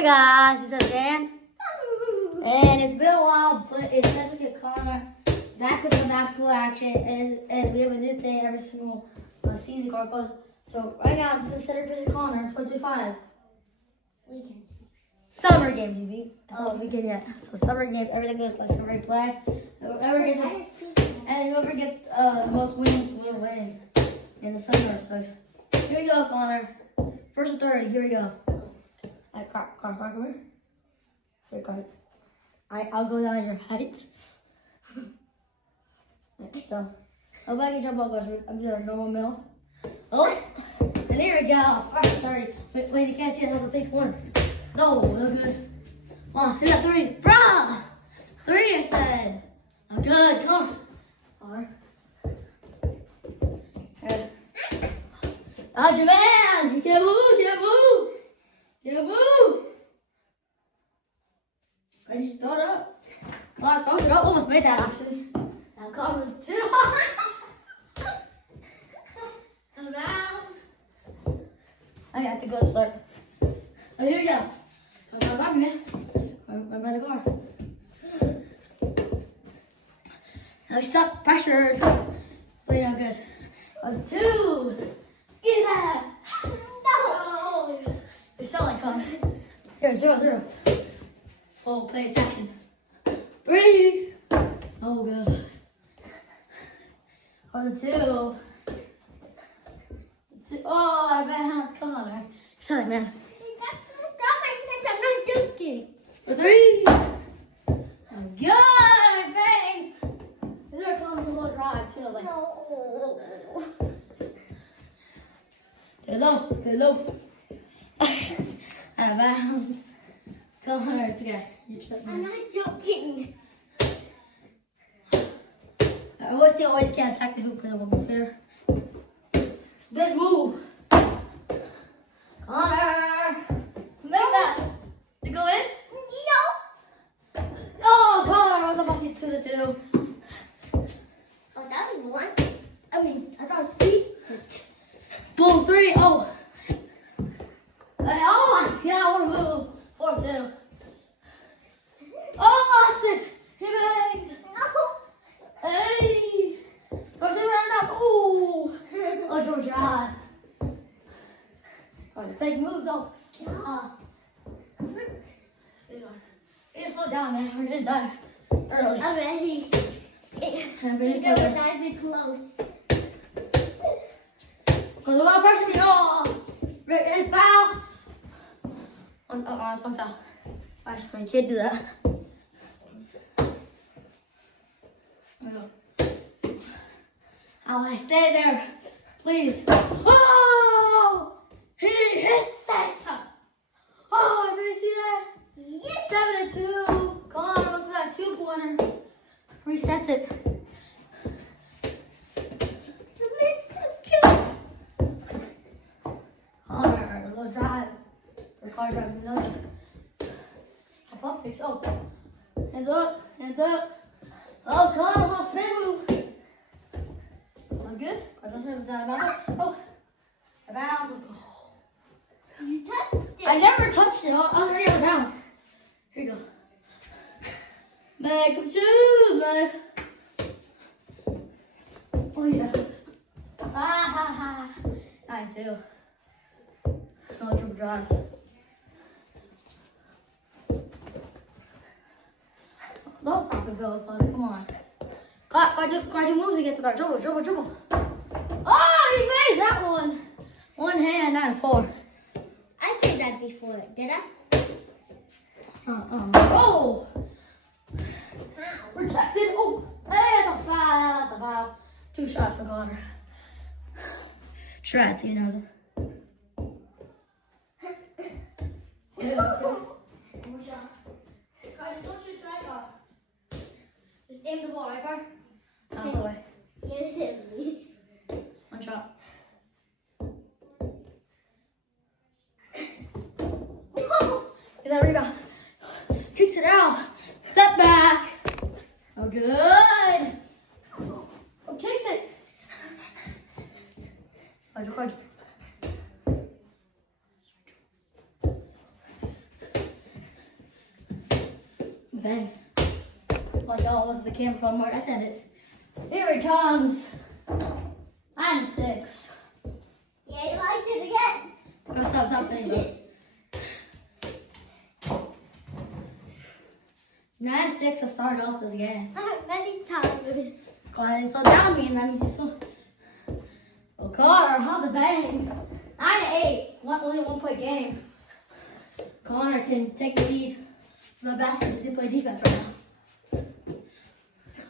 Hello guys, it's Dan. And it's been a while, but it's Cedric and Connor back with some basketball action, and we have a new thing every single season card goes. So right now, this is Cedric and Connor, 25. Weekends. Summer games, you mean? Oh, weekend yet. So summer games, everything goes like summer play. Whoever gets the most wins will win in the summer. So here we go, Connor. First and 30. Here we go. Connor, come here. Here, Connor. I'll go down your height. So, I'll back and jump ball goes. I'm doing a normal middle. Oh, and here we go. First and 30. Wait, you can't see it. I'll take one. No, no good. Come on, you got 3. Bruh! 3, I said. I'm good. Come on. Head. Dodge man! You can't move, you can't move! You can't move! I just throw it up. Come on, throw it up. Almost made that actually. Now come with 2. And bounce. I have to go start. Oh, here we go. I'm back man. I'm ready to go. Now stop, pressured. Play now good. 1, 2. Get that. No. It's still like coming. Here, 0, 0. Slow play section. 3. Oh, good. 1, 2. Oh, I bounced. Come on, man. Sorry, man. That's so dumb. I'm not joking. 3. I'm good. Thanks. They're coming a little drive too. Like, No. stay low. Stay low. I bounce. Come on, it's okay. I'm not joking. I always can't attack the hoop because it won't be fair. Spin move. Connor. Make that. You go in? No. Oh, Connor, I was about to get to the 2. Oh, that was 1. I thought it was 3. Boom, 3. Oh. Oh, yeah, I want to move. 4, 2. Oh, lost it. He banged. No. Hey. Go sit around now. Ooh. Oh, Georgia. Oh, the fake moves. Oh. You need to slow down, man. We're getting tired. Early. I'm ready. You're You're nice and close. Because a lot of pressure me. Oh. And foul. It's one foul. Actually, you can't do that. There we go. I want to stay there. Please. Oh! He hits it. Oh, did you see that? Yes. 7-2. Come on, look at that 2-pointer. Resets it. It's so cute. Alright, a little drive. Or car drive. Another. Hop up, face up. Hands up. Hands up. Oh, come on, a little spin move. I'm good. I don't have that about it. Oh, I bounced. Oh. You touched it. I never touched it. I was already out of bounds. Here you go. Make them choose, man. Oh, yeah. Ah, ha, ha. 9-2. No triple drives. Those not gonna go, buddy. Come on. Got do moves to get the guard. Dribble. Oh, he made that one. One hand, 9-4. I did that before, did I? Oh! Protected. Oh, hey, that's a foul. That's a foul. 2 shots for Connor. Try it, so you know. One shot. Guys, don't shoot try off. Just aim the ball, right, Car? Out of the way. Give it to me. 1 shot. Get that rebound. Kicks it out. Step back. Oh, good. Oh, kicks it. Card. Okay. Oh, y'all, what's the camera from? Mark, I said it. Here it comes. 9-6. Yeah, you liked it again. Go, stop saying that. 9-6 to start off this game. I'm very tired. Go ahead and slow down me, and that means you slow. Oh, Connor, how the bang. 9-8. Only 1 point game. Connor can take the lead from the basket because he plays defense right now.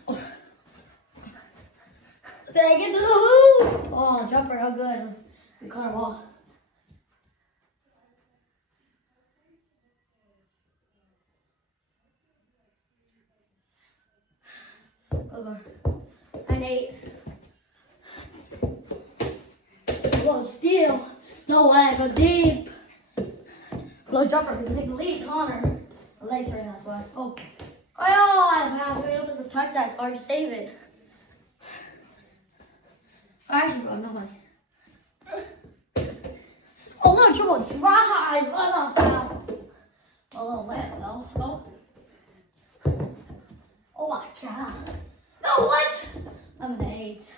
Oh. Did I get to the hoop? Oh, jumper, how good. We Connor ball. Over. 9-8. Whoa, steal. No way, go deep. Go jumper, we can take the lead, Connor. The legs right now, that's why. Oh. Oh, out of bounds. We don't have to touch that card, just save it. Actually, bro, nobody. Oh, no, triple drive. Oh, no, foul. Oh, little lamp, no. Oh. Oh, my God. No, what? I'm an 8.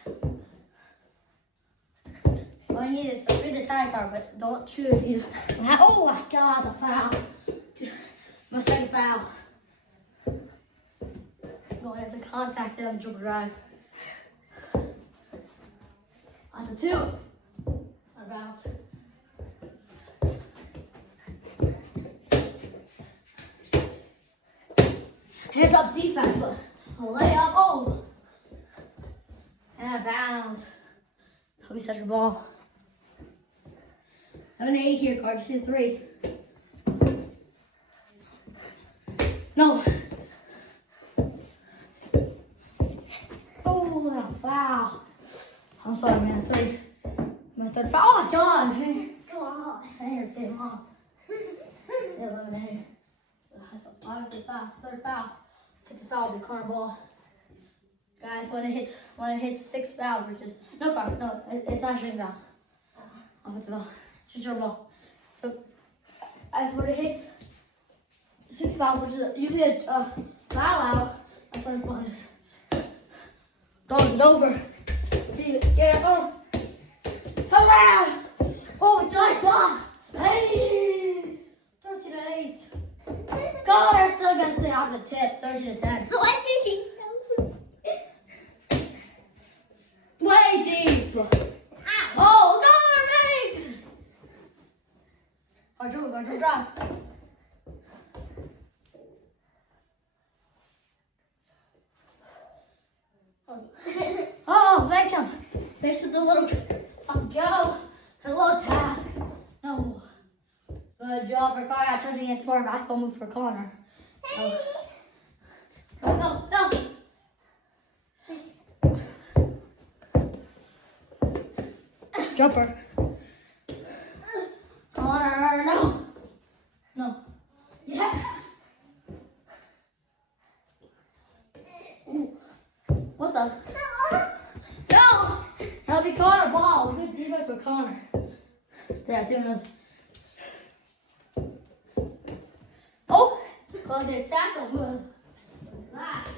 All I need is to read the tie card, but don't shoot if you. Oh my God, the foul. My second foul. Going into contact them, dribble drive. On the 2. Out of bounds. Hands up defense, but a layup. Oh. And out of bounds. Hope you set your ball. I have an 8 here, card. You see the 3. No. Oh, no, foul. I'm sorry, man. My third foul. Oh, my God. Go on. I ain't gonna off. Yeah, eliminated. That's obviously fast. Third foul. It's a foul with the corner ball. Guys, when it hits 6 fouls, which is no foul, no, it's not shooting foul. Offensive foul. It's just your ball. So, as when it hits 6 fouls, which is usually a foul out, that's when it's bonus. Throws it over. Get it over. Hurrah! Oh, nice ball. Hey! 13-8. Connor still gonna stay off the tip. 13-10. What did he do? Way deep. Oh, Connor makes. Go drop. Oh, makes him. Makes it a little. Go. A little tap. No. Good job for Connor. Touching against more basketball move for Connor. No. Jumper. Connor, no. Yeah. Ooh. What the? No. That'll be Connor ball. Good defense for Connor. Yeah, 2 minutes. Oh, called the tackle. What was that?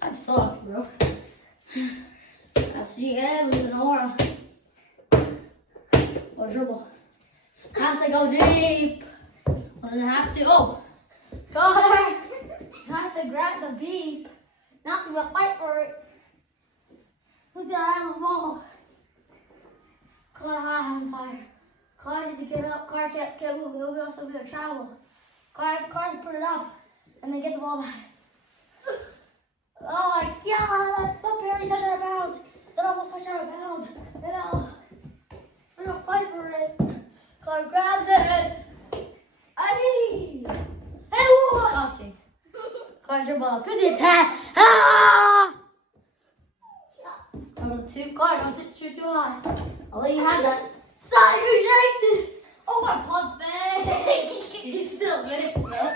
I'm sucked, bro. I see head losing aura. Or dribble. Has to go deep. Doesn't have to. Oh, Connor has to grab the beep. Now he's gonna fight for it. Who's gonna have the ball? Connor, I'm tired. Connor needs to get up. Connor can't move. He'll also be able to travel. Connor put it up and then get the ball back. Oh my God! That barely touched out of bounds. That almost touched out of bounds. We're gonna fight for it. Connor grabs it. I need. Hey, what? I was kidding. Connor's your ball. 50-10. Ah! Number 2. Connor, don't shoot too high. I'll let you have that. Side rejected. Oh my God, man. He's still missing, bro.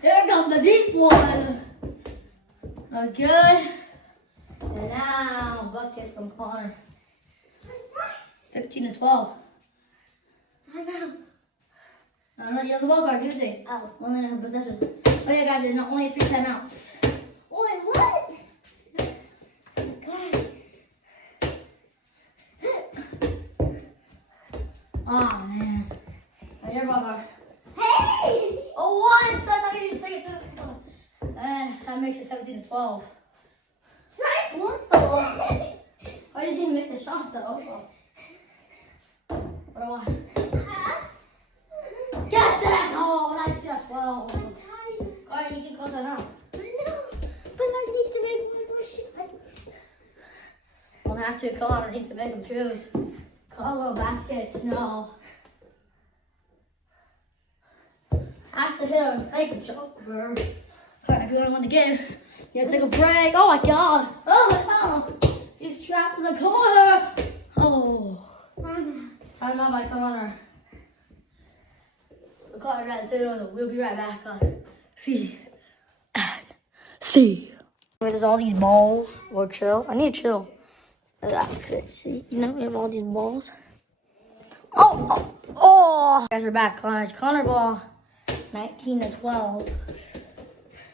Here comes the deep one. Not good. And now, bucket from Connor. 15-12. Timeout. No, you have the ball guard. Give it to me. Oh. 1 minute of possession. Oh yeah, guys, there's only 3 timeouts. Wait, what? God. Oh man. Oh, your ball guard. Hey! Oh, what? So I thought you didn't take it to the next one. And that makes it 17-12. Sorry. What? Oh, you didn't even make the shot though. What do I? Get it! Oh, 19-12. I'm tired. Alright, you can close that out. I know, but I need to make one more shot. We'll have to Colorado needs to make them choose. Colorado baskets, no. Has to hit a mistake jumper. Okay, if you want to win the game, you gotta take a break. Oh my god! Oh no! He's trapped in the corner! Oh. Time out by Connor. The Connor at 0. We'll be right back on C. C. There's all these balls. Or chill. I need to chill. See, you know, we have all these balls. Oh! Guys, we're back. Connor ball. 19-12.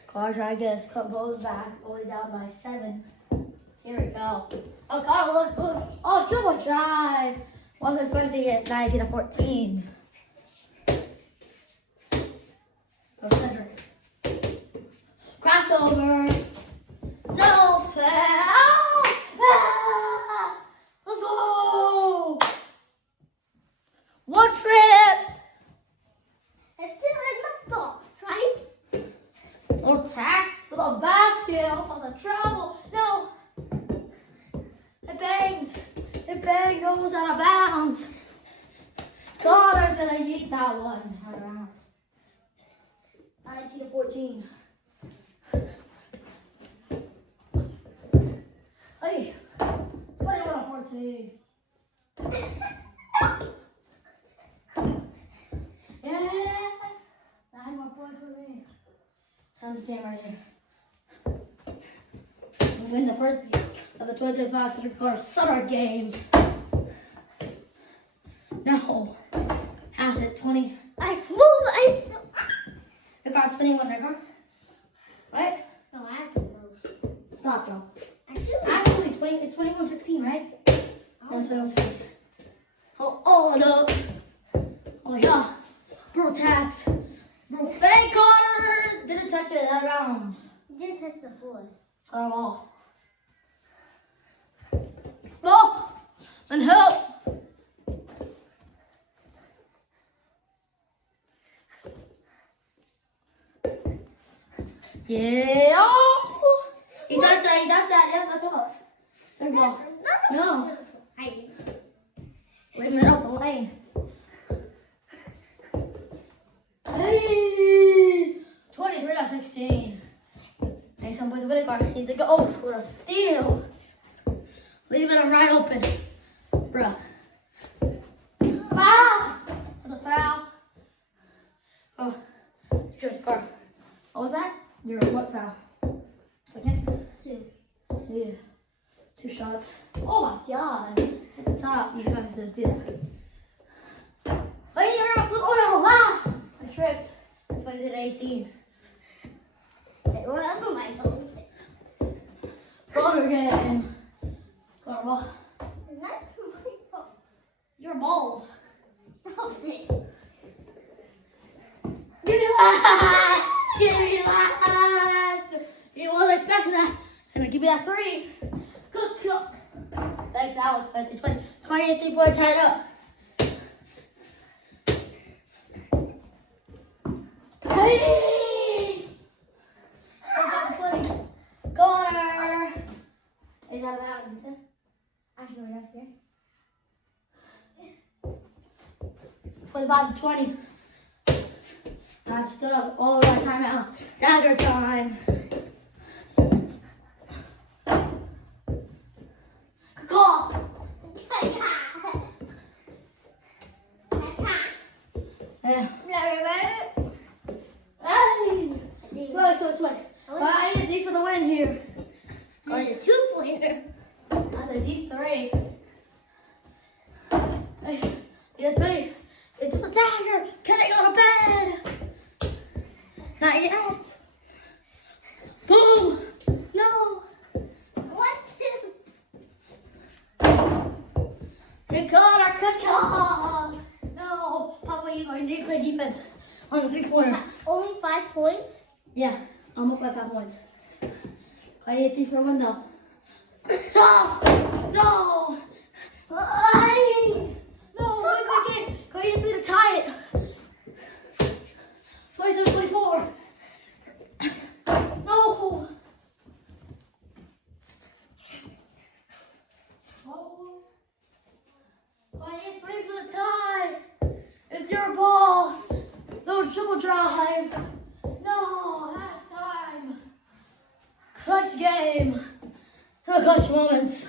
Connor trying to get his balls back. Only down by 7. Here we go. Oh, Connor, look. Oh, triple drive. Wasn't expecting it. It's 19-14. Go Cedric. Crossover. No play. Ah! Let's go. One trip. It's still in the box, right? Attack with a basket. On the trouble. No. It banged. It banged almost out of bounds. Connor's gonna eat that one out of bounds. 19-14. Hey, 21-14. Yeah, 9 more points for me. Sounds game right here. We win the first of the 2025 Cedric Color Summer Games. No, has it 20? I smooth. I got 21 record. Right? No, I have to lose. Stop, Joe. I do. Actually, it's 21-16, right? That's what I'm saying. Oh, no. Oh, yeah. Bro, tax. Bro, fake Connor. Didn't touch it out of bounds. You didn't touch the floor. Got him all. Oh! And help! Yeah! Oh! He touched that. Yeah, that's all. There we go. No. I Leaving it open lane. Hey! 23-16. Next time, boys, a winning card. Needs to go. Oh, what a steal. Leaving him right open. Bruh. Ah! That's a foul. Oh, just car. What was that? Your what foul? Second? 2. Yeah. 2 shots. Oh my god. At the top. You guys didn't see that. Oh no! Ah! I tripped. 20-18. Whatever my phone. Summer game. Got a ball. Not my phone. Your balls. Stop it. Give me that! Give me that! You wasn't expecting that. And give me that 3. Good kill. Thanks, that was 20. 23 point tied up. Hey! 20. Corner. Is that about it? Actually, we're not here. 25-20. I've still have all of my timeouts. Dagger time. Call. Yeah. Hey! 20. I need a deep for the win here. There's a 2-pointer. That's a deep 3. Caught. No, Papa, you need to play defense on the 3-pointer. Only 5 points? Yeah, almost by 5 points. I need a 3 for a win though. Stop! No! No, quick, Cody get 3 to tie it. 27, 24. No! I need 3 for the tie. It's your ball. No triple drive. No, half time. Clutch game. The clutch moments.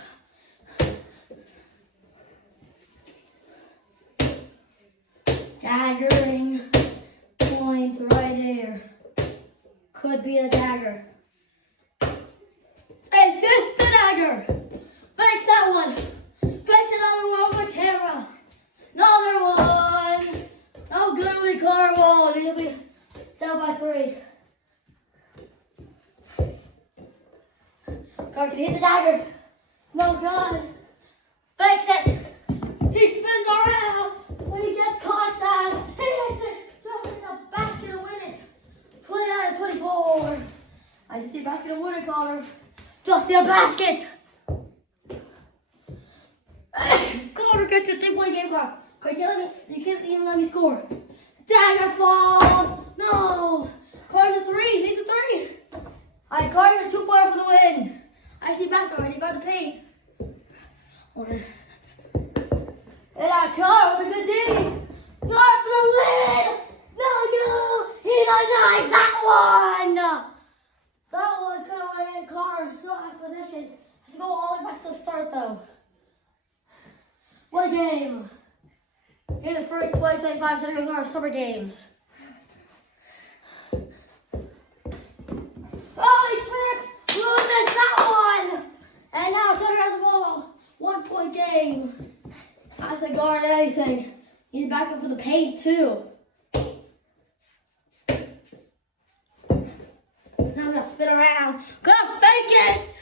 Daggering points right here. Could be a dagger. Is this the dagger? Fix that one. Fix another one with camera. Another one. Oh, good, it'll be Carnival. It'll be down by 3. God, can you hit the dagger? No, God. Fix it. He spins around. When he gets contact, he hits it. Drops it in the basket and win it. 29 to 24. I just need a basket and win it, Connor. Just need a basket. Connor, get your 3-point game card. You can't even let me score. Dagger fall. No. Carter's a 3. He needs a 3. I Carter's a 2-pointer for the win. I see back already. Got the paint. And I Carter with a good ditty. Carter for the win. No. He denies that one. That one could have went in. Carter still has possession. Let's go all the way back to the start though. What a game. In the first 2025 Cedric Carter Summer Games. Oh, he trips! Loses that one! And now Cedric has the ball. 1-point game. Has to guard anything. He's back up for the paint too. Now I'm gonna spin around. Gonna fake it!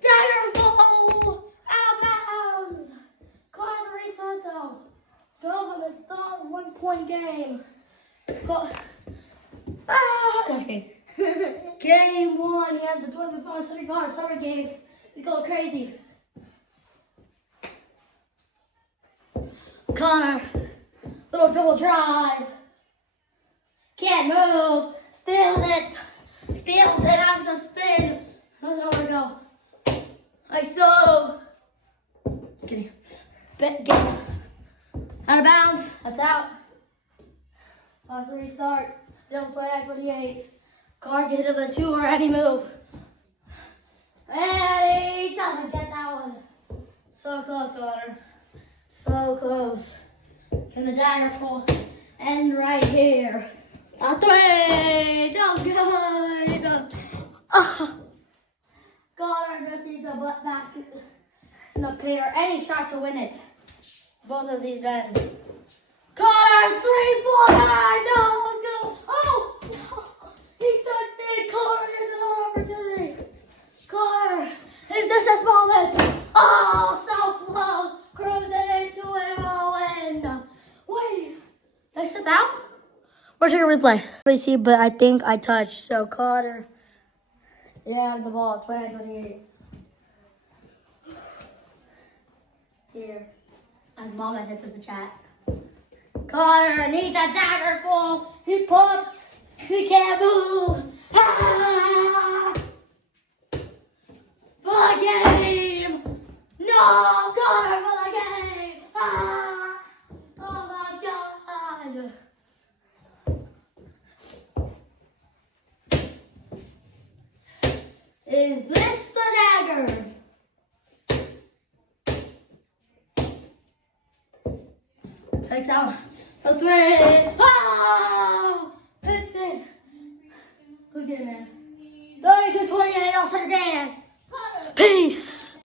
Dagger fall! Out of bounds! Cars a restart though. Go for the start 1-point game. No, okay. Game 1. He had the 25 Cedric Carter Summer Games. He's going crazy. Connor, little dribble drive. Can't move. Steals it. Has to spin. Doesn't know where to go. I so. Just kidding. Get out of bounds. That's out. Let's restart. Still 29-28. Card get hit with a 2 or any move. And he doesn't get that one. So close, Connor. So close. Can the dagger fall? And right here. A 3. No good. Connor just needs a butt back in the pair. Any shot to win it. Both of these men. Connor, 3-pointer! No! Oh! He touched it! Connor gets another opportunity! Connor, is this his moment? Oh, so close! Cruising into it all in! Wait! Did I step out? Or should I replay? We see, but I think I touched. So Connor, yeah, the ball, 29-28. Here. And Mom has entered the chat. Connor needs a dagger fall. He pops. He can't move. Ah! For the game. No, Connor for the game. Ah! Oh my God. Is this the dagger? Takes out a 3. Oh! Hits it. Look at it, man. 32-28. I'll start again. Peace.